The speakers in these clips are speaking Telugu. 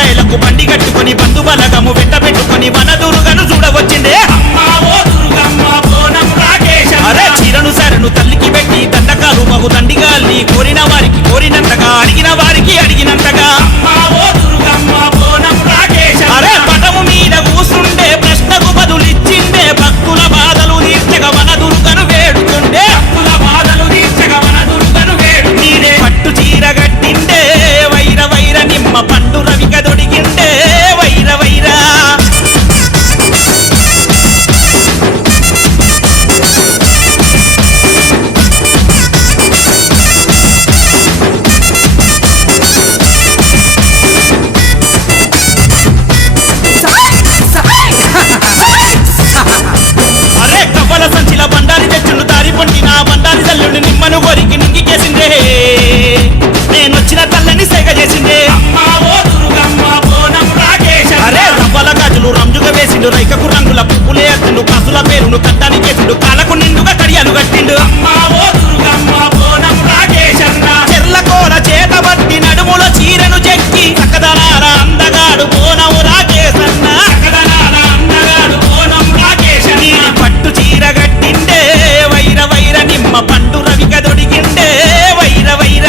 రూపాయలకు బండి కట్టుకొని బంధు బలగము వెంట పెట్టుకొని వనదురుగను చూడవచ్చిందే. అరే చీరను సరను తల్లికి పెట్టి దండకాలు మగు దండిగాల్ని కోరిన వారికి కోరినంతగా అడిగిన వారికి అడిగినంతగా అరే పటము మీద కూసుండే ప్రశ్నకు బదులిచ్చిందే. భక్తుల బాధలు తీర్చగా వనదురుగను వేడుతుండే. నీరే పట్టు చీర గట్టిండే వైర వైర నిమ్మ పండు రవిక దొడిగిండే వైర వైర. అరే కవ్వల సంచిల బండారి తెచ్చుండు దారి పొంటి నా బండారి తల్లుండి నిమ్మను కొరికి నింగికేసిందే. నేనొచ్చిన తల్లని సేగ చేసిందే. అరే రవ్వల గాజులు రంజుగా వేసిండు రైకకు రంగుల పువ్వులే అత్తుండు కాసుల పేరును కట్టానికేసిండు కాలకు నిండుగా కడియాలు కట్టిండు. చెర్లకోల చేత బట్టి నడుముల చీరను చెక్కి చక్కదనాల అందగాడు బోనము రాకేశన్న. పట్టు చీర గట్టిండే వైర వైర నిమ్మ పండు రవిక దొడిగిండే వైర వైర.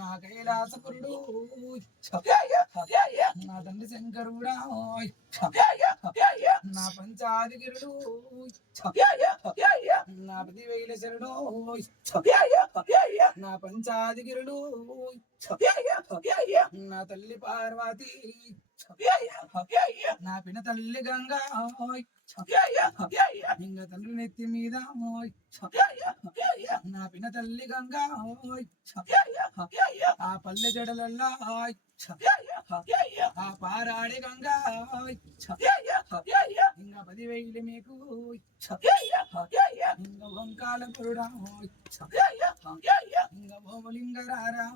నా కైలాసపురుడు నా తండ్రి శంకరుడా నా పంచాదిగిరుడు నా 10,000 శరణు నా పంచాదిగిరుడు నా తల్లి పార్వతి నా పిన తల్లి గంగా ఇంగ తండ్రి నెత్తి మీద నా పిన తల్లి గంగా ఆ పల్లె జడలల్లా ఆ పారాడి గంగా ఇంగ 10,000 మీకు ఇంగ వంకాల పురుడా ఇంగ భోమలింగరారా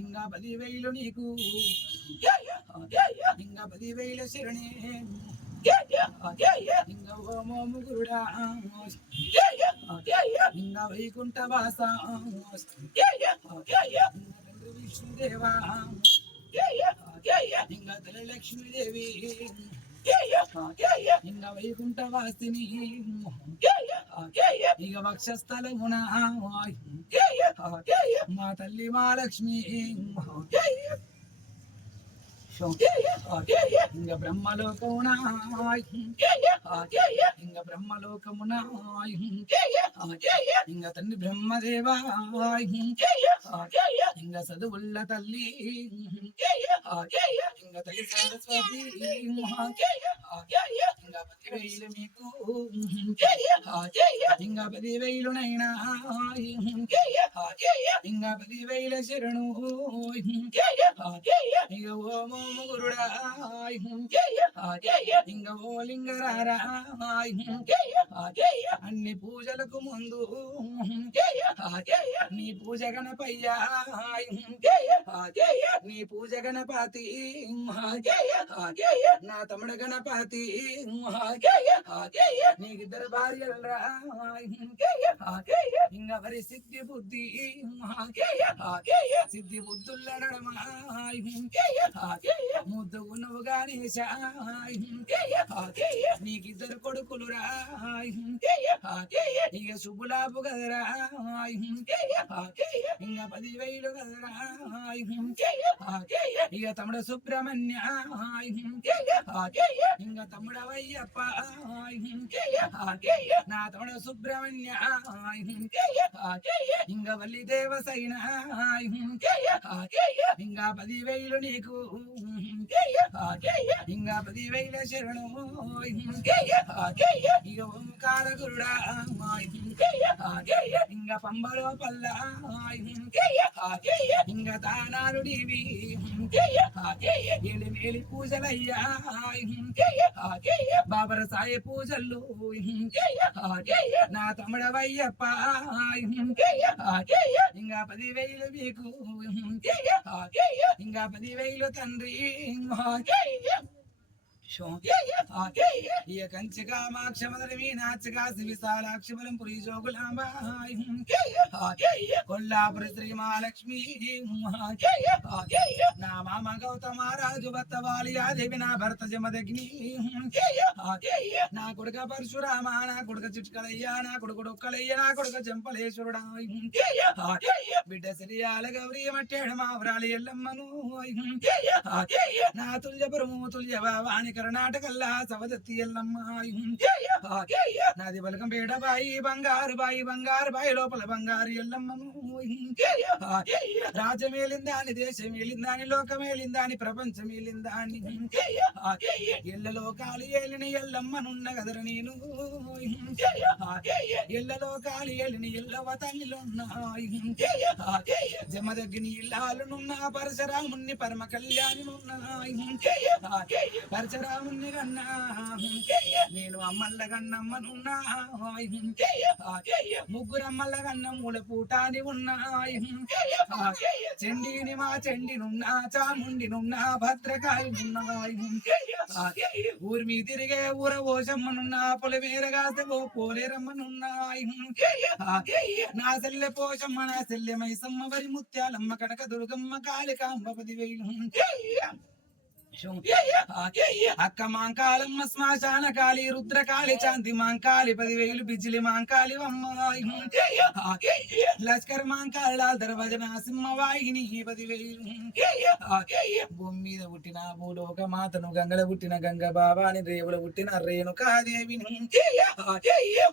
ఇంగ 10,000 నీకు ఇంగ 10,000 శరణే ఇంగ ఓమోము గురుడా ఇంగ వైకుంఠ వాస తండ్రి విష్ణుదేవా ఇంగ తల్లి లక్ష్మీదేవి ఇంగ వైకుంఠ వాసిని ఇక వక్షస్థలమున మా తల్లి మహాలక్ష్మి ఇంగ బ్రహ్మలోకమున ఇంగ బ్రహ్మలోకమున ఇంగ తండ్రి బ్రహ్మదేవా ఇంగ చదువుల్ల తల్లి ఇంగ తల్లి సరస్వతి ఇంగ 10,000 మీకు ఇంగ 10,000 నైనా ఇంగ 10,000 శరణు ఇంగ ఓమో గురుడా ఇంగ ఓ లింగరారా అన్ని పూజలకు ముందు నీ పూజ గణపయ్యా నీ పూజ గణపతి నా తమ్ముడు గణపతి నీకిద్దరు భార్యలరా ఇంగ వరి సిద్ధి బుద్ధి సిద్ధి బుద్ధుల నడమ ముద్దుగు నువ్వు గణేశ నీకిద్దరు కొడుకులురా ఇక శుభులాపు కదరా ఇంక 10,000 కదరా ఇక తమ్ముడు సుబ్రహ్మణ్య సుబ్రహ్మణ్య ఇంక తమ్ముడవయ్యప్ప నా తమ్ముడు సుబ్రహ్మణ్య ఇంక వల్లి దేవసైన ఇంకా 10,000 నీకు ఇంకా 10,000 శరణు ఇక ఓంకార గురుడా ఇంకా పంబలో పల్ల ఇంకా దానాలు నీవి మేలి పూజలయ్యా బాబర సాయి పూజలు నా తమ్ముడవయ్యప్ప ఇంకా 10,000 మీకు ఇంకా 10,000 తండ్రి ఇక కంచిగా మాక్షమదల మీనాక్షిగా విశాలాక్షిబలం పురి జోగులాంబ కొల్లాపురి శ్రీ మహాలక్ష్మి నా మామ గౌతమరాజు భర్త వాలియాదేవి నా భర్త జమదగ్ని నా కొడుక పరశురామ నా కొడుక చిట్కలయ్య నా కొడుకు డొక్కలయ్య నా కొడుక చెంపలేశ్వరుడా బిడ్డ శ్రీయాల గౌరీ మట్టేడు మా వ్రాలి ఎల్లమ్మను నా తుల్యపురము తుల్య బావాని కర్ణాటకల్లా సవదత్తి ఎల్లమ్మ నాది బలకం పేడ బాయి బంగారు బాయి లోపల బంగారు ఎల్లమ్మను రాజ్యమేలిందాని దేశమేలిందాని లోకమేలిందాని ప్రపంచమేలిందాని ఎల్లలో కాలి ఏలిన ఎల్లమ్మనున్న గదర నేను ఎల్లలో కాలి ఏలిన ఎల్లవ తల్లిలున్నా జమదగ్ని ఇల్లాలునున్న పరశురాముని పరమ కళ్యాణినున్నా పరశురాముని కన్నా నేను అమ్మల్ల కన్నమ్మనున్నా ముగ్గురమ్మల్ల కన్న మూల పూటాని ఉన్నా చెండిని మా చెండినున్నా చాముండినున్నా భద్రకాయ ఉన్నా ఊరి మీ తిరిగే ఊర ఓషమ్మనున్నా పొలమేరగా పోలేరమ్మనున్నా నా సెల్లె పోషమ్మ నా సెల్లె మైసమ్మ వరి ముత్యాలమ్మ కనక దుర్గమ్మ కాళికాంబ 10,000 అక్క మాంకాలమ్మ శ్మశాన కాళి రుద్రకాళి చాంతి మాంకాలి 10,000 బిజిలి మాంకాలి అమ్మాయి లష్కర్ మాంకాల దర్వజన సింహవాహిని 10,000 భూమి మీద పుట్టిన భూలోక మాతను గంగల పుట్టిన గంగ బాబాని రేవుల పుట్టిన రేణుకాదేవిని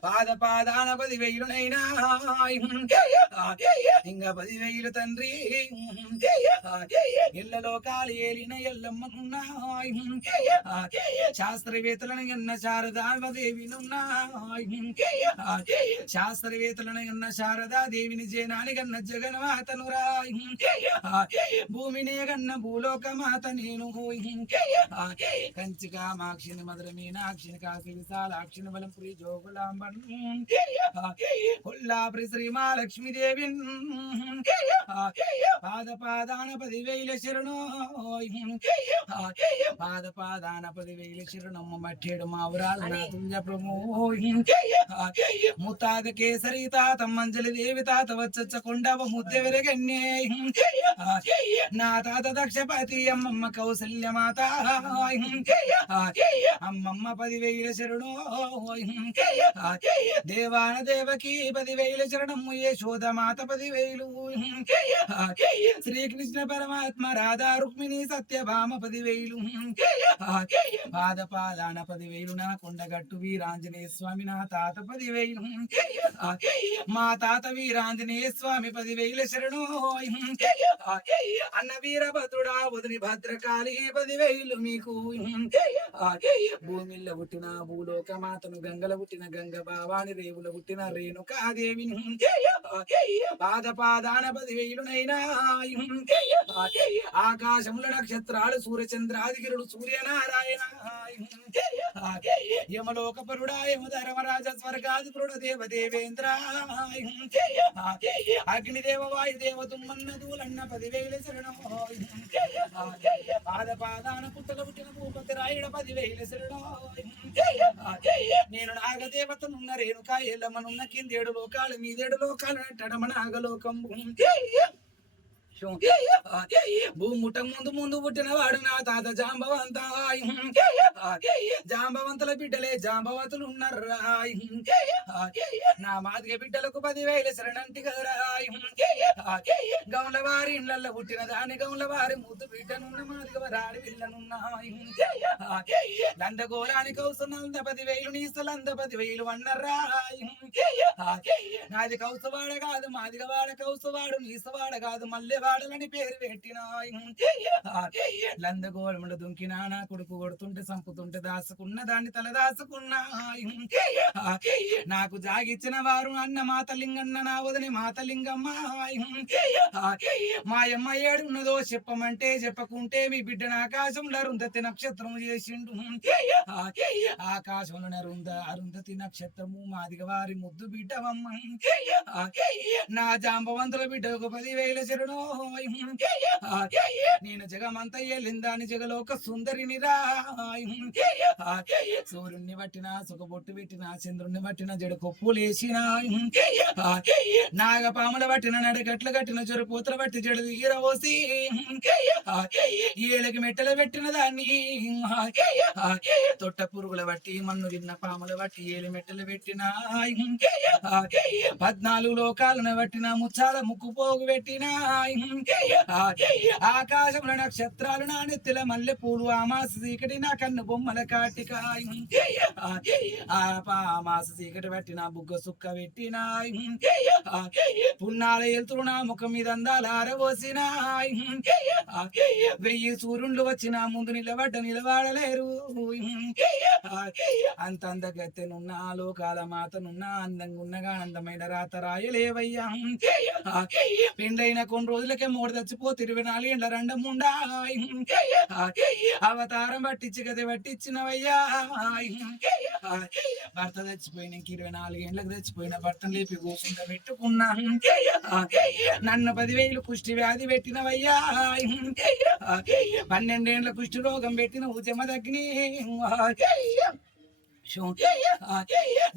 పాద పాదాన 10,000 నైనా ఇంకా 10,000 తండ్రి ఇళ్లలో కాలి ఏలిన ఎల్లమ్మను శాస్త్రవేత్తలను ఎన్న శారదాదేవినున్నా శాస్త్రవేత్తలను ఎన్న శారదాదేవిని జనాని గన్న జగన్మాతను రాయి భూమిని గన్న భూలోక మాత నేను కంచిగా మాక్షిని మధుర మీనాక్షిని కాశీ విశాలాక్షిని బలంపురి జోగులాంబన్ కొల్లాపురి శ్రీ మహాలక్ష్మీదేవి పాద పాదాన 10,000 శరణు పాద పాదాన 10,000 శరణమ్మ మట్టేడు మావురాల నా తుల్య ప్రభు ముతాద కేసరి తాత మంజలి దేవి తాత వచ్చచ్చ కొండవ ముద్దె వెరగన్నే నా తాత దక్షపతి అమ్మమ్మ కౌసల్య మాత అమ్మమ్మ 10,000 శరణు దేవాన దేవకి 10,000 శరణమ్ము యశోద మాత 10,000 శ్రీకృష్ణ పరమాత్మ రాధా రుక్మిణి సత్యభామ 10,000 పాద పాదాన 10,000 నా కొండగట్టు వీరాంజనేయ స్వామి నా తాత 10,000 మా తాత వీరాంజనేయ స్వామి 10,000 శరణు అన్న వీరభద్రుడా వదిని భద్రకాళి 10,000 మీకు భూమిలో పుట్టిన భూలోక మాతను గంగల పుట్టిన గంగ బావాని రేవుల పుట్టిన రేణుకాదేవిని పాద పాదాన 10,000 నైనా ఆకాశముల నక్షత్రాలు సూర్యచంద్రాదిగిరుడు సూర్యనారాయణ యమలోకపరుడా యమధర్మరాజ స్వర్గాధిపురుడ దేవదేవేంద్ర అగ్నిదేవ వాయుదేవ తుమ్మన్న దూలన్న 10,000 శరణం పాద పాదాన పుట్టల పుట్టిన భూపతి రాయుడ 10,000 శరణం నేను నాగదేవతనున్న రేణుకా ఎల్లమ్మనున్న కిందేడు లోకాలు మీదేడు లోకాలు నట్టడమ నాగలోకం భూముట ముందు ముందు పుట్టిన వాడు నా తాత జాంబవంత జాంబవంతుల బిడ్డలే జాంబవతులు ఉన్నారు నా మాదిగ బిడ్డలకు 10,000 శరణంటి కదరా గౌల వారి ఇళ్ళల్లో పుట్టిన దాని గౌల వారి ముద్దు బిడ్డనున్న మాదిగ రాడి పిల్లనున్నాయి లందగోళానికి అవసరం 10,000 నీసలంద 10,000 అన్నరా నాది కౌసవాడ కాదు మాదిగ వాడ కౌసవాడు నీసవాడ కాదు మల్లె వాడలని పేరు పెట్టినాయి లందగోళములు దుంకినా నా కొడుకు కొడుతుంటే సంపుతుంటే దాసుకున్న దాన్ని తల దాసుకున్నాయి నాకు జాగిచ్చిన వారు అన్న మాతలింగన్న నా వదని మాతలింగమ్మ మాయమ్మ ఏడున్నదో చెప్పమంటే చెప్పకుంటే మీ బిడ్డను ఆకాశంలో అరుంధతి నక్షత్రం చేసిండు ఆకాశంలో అరుంధతి నక్షత్రము మాదిగ వారి ముద్దు బిడ్డవమ్మ నా జాంబవంతుల బిడ్డకు 10,000 శరణు నేను జగమంతా ఏలిందాని జగలోక సుందరిని రా సూర్యుణ్ణి పట్టిన సుఖబొట్టు పెట్టిన చంద్రుణ్ణి పట్టిన జడ కొప్పులేసిన నాగపాముల పట్టిన నడగట్ల కట్టిన జొరపూతలు పట్టి జడ తీరవోసి ఏళ్ళకి మెట్టలు పెట్టిన దాన్ని తొట్ట పురుగుల బట్టి మన్ను తిన్న పాముల బట్టి ఏలి మెట్టలు పెట్టిన 14 లోకాలను పట్టిన ముచ్చాల ముక్కు పోగు పెట్టిన ఆకాశంలో నక్షత్రాలు నా నెత్తిల మల్లె పూలు ఆమాస చీకటి నా కన్ను బొమ్మల కాటిక ఆమాస చీకటి పెట్టిన బుగ్గ సుక్క పెట్టిన పున్నాల ఎలుతురు నా ముఖం మీద అందాల ఆరబోసిన 1000 సూర్యుళ్ళు వచ్చిన ముందు నిలబడలేరు అంత అందగత్తెనున్న లోకాల మాతనున్న అందంగా ఉన్నగా అందమైన రాత రాయలేవయ్యా పెండ్లైన కొన్ని రోజులకే మూడు చచ్చిపోతే 24 ఏళ్ళ రండముండా అవతారం పట్టించి గది పట్టించినవయ్యా భర్త చచ్చిపోయిన 24 ఏళ్ళకి చచ్చిపోయిన భర్తను లేపి కూర్చుంట పెట్టుకున్నా నన్ను 10,000 కుష్టి వ్యాధి పెట్టినవయ్యా 12 ఏళ్ళ కుష్టి రోగం పెట్టిన ఉద్యమ దగ్ని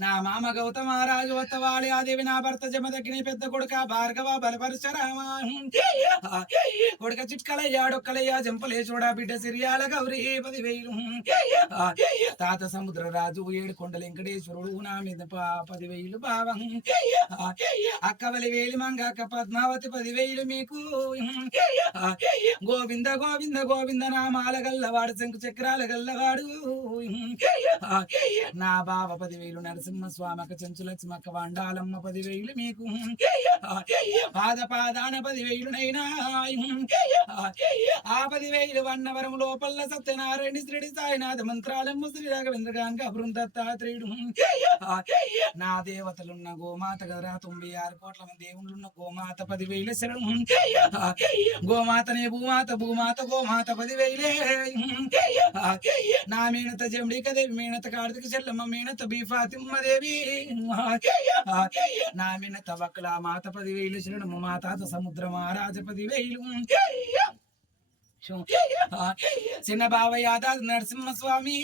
నా మామ గౌతమరాజు వత్తవాళి ఆదేవి నా భర్త జమదగ్ని పెద్ద కొడుక భార్గవ బలపరశరామా కొడుక చిట్కలయ్యా డొక్కలయ్యా జంపలేచోడా బిడ్డ సిరియాల గౌరీ 10,000 తాత సముద్ర రాజు 7 కొండల వెంకటేశ్వరుడు నా మీద 10,000 భావం అక్కవలి వేలి మంగ అక్క పద్మావతి 10,000 మీకు గోవింద గోవింద గోవింద నామాల గల్లవాడు శంకు చక్రాల గల్లవాడు నా బావ 10,000 నరసింహస్వామి అక్క చెంచులక్ష్మక్క వాండాలమ్మ 10,000 మీకు పాదాన 10,000 నైనా ఆ 10,000 వన్నవరం లోపల సత్యనారాయణ శ్రీడి సాయినాథ మంత్రాలమ్మ శ్రీ రాఘవేంద్ర గాంగ బృందత్తాత్రేయుడు నా దేవతలున్న గోమాత కదరా 96 కోట్ల మంది దేవుళ్ళున్న గోమాత 10,000 శరణం గోమాతనే భూమాత గోమాత 10,000 నా మేనత జంబిక దేవి మేనత కార్తిక చెల్లమ్మ మేనత బి ఫాతిమ్మ దేవి నా మేనత వక్ల మాత 10,000 శరణము మా తాత సముద్ర మహారాజ 10,000 చిన్న బావ యాదాద్రి నరసింహస్వామి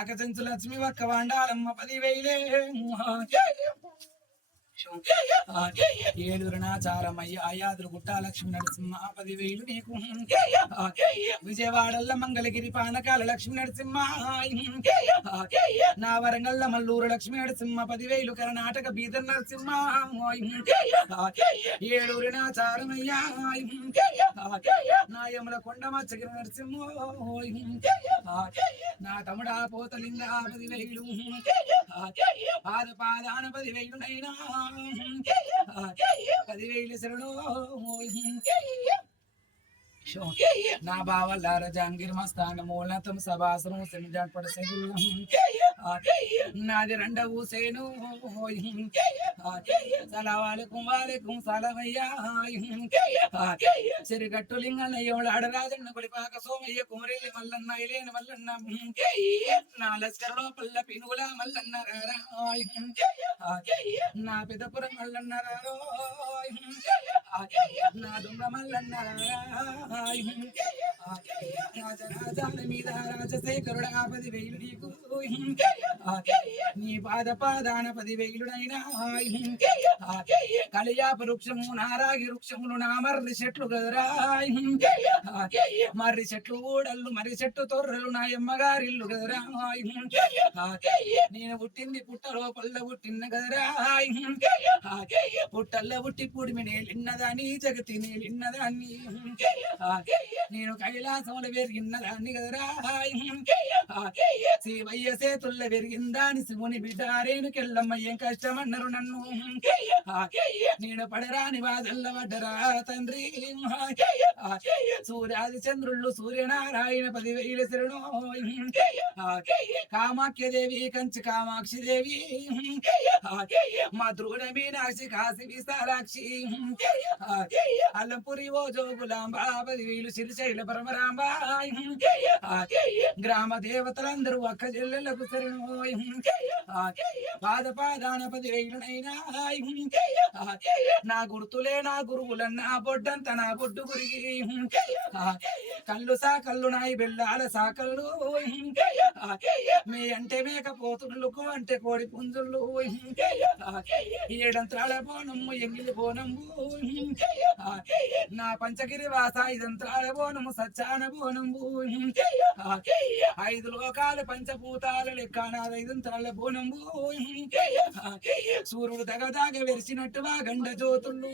అకచంచు లక్ష్మి వక్క వాండాలమ్మ 10,000 ఏలూరునాచారమయ్య అయాద్రి గుట్ట లక్ష్మి నరసింహ 10,000 నీకు విజయవాడల్ల మంగళగిరి పానకాల లక్ష్మి నరసింహ నా వరంగల్ల మల్లూరు లక్ష్మి నరసింహ 10,000 కర్ణాటక బీదర్ నరసింహ ఏలూరునాచారమయ్య నా యముల కొండ మచ్చగిరి నరసింహ నా తమ్ముడా పోతలింగ 10,000 పాదాన 10,000 నైనా 10,000 శరణు నా బావల్లార జాంగీర్ మస్తాన మూలతం సభాసనం సెమిజాన్ పడసేగుల్లం నాది రెండవ సేను సలావాలెకుం సలమయ్యా సిరిగట్టు లింగన్నయ్యోళ్ళ ఆడరాజన్న కొడిపాక సోమయ్య కుమరేలి మల్లన్న ఇలేని మల్లన్న నా లస్కరలో పల్ల పినుగుల మల్లన్న నా పెదపురం మల్లన్న నా దొంగ మల్లన్న రాజరాజాల మీద రాజశేఖరుడా 10,000 నీకు నీ పాదాన 10,000నైనా కలియాప వృక్షము నారాగి వృక్షములు నా మర్రి చెట్లు కదరా మర్రి చెట్లు ఊడళ్ళు మర్రి చెట్టు తొర్రలు నా అమ్మగారిల్లు కదరా నేను పుట్టింది పుట్టలో పల్ల పుట్టిన కదరా పుట్టల్లో పుట్టి పుడిమి నేలిన్నదాన్ని జగతి నేలిన్నదాన్ని నేను కైలాసములు పెరిగిన్నదాన్ని కదరా శివయ్య సేతుల్ల పెరిగిందాని శివుని బిడ్డారేను కెల్లమ్మ ఏం కష్టమన్నారు నన్ను నేను పడరాని బాధల్ల పడ్డరా తండ్రి సూర్యాది చంద్రుళ్ళు సూర్యనారాయణ 10,000 శరణు కామాఖ్యదేవి కంచి కామాక్షి దేవి మధుర మీనాక్షి కాశీ విశాలాక్షి అల్లంపురి ఓ జోగులాంబ 10,000 శ్రీశైల పరమరాంబ గ్రామ దేవతలందరూ అక్క చెల్లెలకు శరణు పాదాన 10,000నైనా నా గుర్తులే నా గురువులన్న బొడ్డంత నా బొడ్డు గురికి కళ్ళు సాకళ్ళు నాయి బెల్లాల సాకళ్ళు మీ అంటే మేకపోతులకు అంటే కోడి పుంజుళ్ళు ఏడంత్రాల బోనము ఎంగిలి బోనము నా పంచగిరి వాస 5 బోనము సచ్చాన బోనము 5 లోకాల పంచభూతాల లెక్క నా 5 బోనము సూర్యుడు దగదాగ వెరిసినట్టుగా గండ జ్యోతుళ్ళు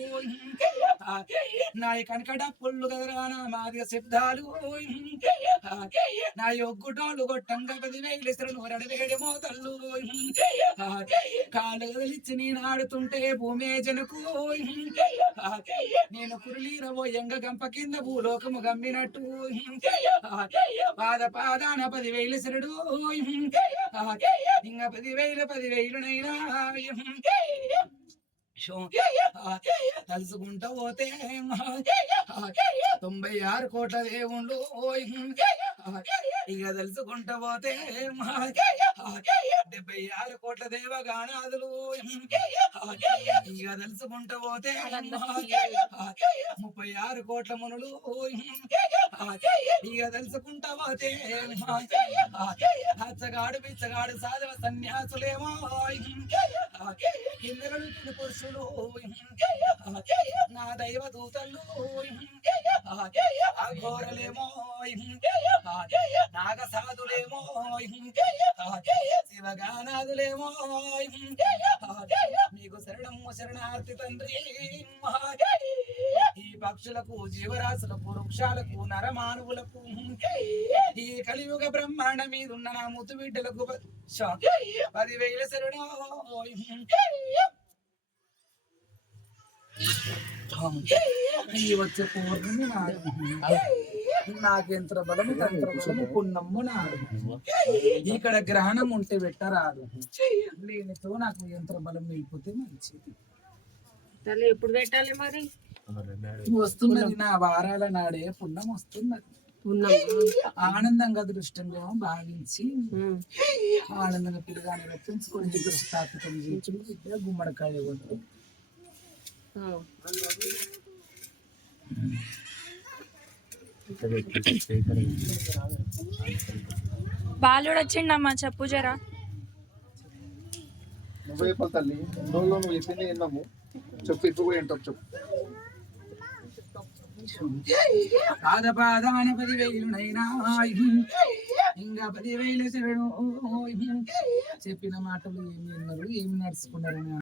నా కనకడ పుల్లు కదరా నా మాదిగ శబ్దాలు నా యొగ్గుటోళ్ళు గొట్టంగా 10,000 శరణు రడవేడి మోతళ్ళు కాళ్ళు కదిలిచ్చి నేను ఆడుతుంటే భూమే జనకు నేను కురులీరబోయంగ గంప కింద భూలోకము గమ్మినట్టు పాదాన 10,000 శరణు ఇంకా 10,000నైనా తలుసుకుంటా పోతే 96 కోట్ల దేవుళ్ళు ఇక తలుసుకుంటా పోతే 76 కోట్ల దేవగానాదులు ఇక తలుసుకుంటా పోతే 36 కోట్ల మునులు ఇక తలుసుకుంటా పోతే హచ్చగాడు బిచ్చగాడు సాధవ సన్యాసులేమో కిందలు పురుషులు నా దైవ దూతలు అఘోరలేమో నాగ సాధులేమో శివగానాదులేమో మీకు శరణము శరణార్థి తండ్రి ఈ పక్షులకు జీవరాశులకు వృక్షాలకు నరమానవులకు ఈ కలియుగ బ్రహ్మాండ మీద ఉన్న నా ముద్దు బిడ్డలకు 10,000 శరణు వచ్చే పూర్ణమి నాకెంత బలము తంత్ర బలము పున్నమ్ము నాడు ఇక్కడ గ్రహణం ఉంటే పెట్టరాదు లేనితో నాకు యంత్ర బలం వెళ్ళిపోతే మంచిది ఎప్పుడు పెట్టాలి మరి వస్తున్నది నా వారాల నాడే పుణ్యం వస్తున్నది ఆనందంగా దృష్టంగా భావించి ఆనందంగా పిల్లగాని రప్పించుకొని స్థాపితం చేసి గుమ్మడికాయ కొట్టి బాలుడు వచ్చిండమ్మా చెప్పు జరా నువ్వు చెప్పాలి తల్లి రోజులో నువ్వు చెప్పింది విన్నాము చెప్పు ఇప్పుడు కూడా ఏంటో చెప్పు పాదాన 10,000నైనా ఇంకా 10,000 శరణు చెప్పిన మాటలు ఏమి విన్నారు ఏమి నడుచుకున్నారు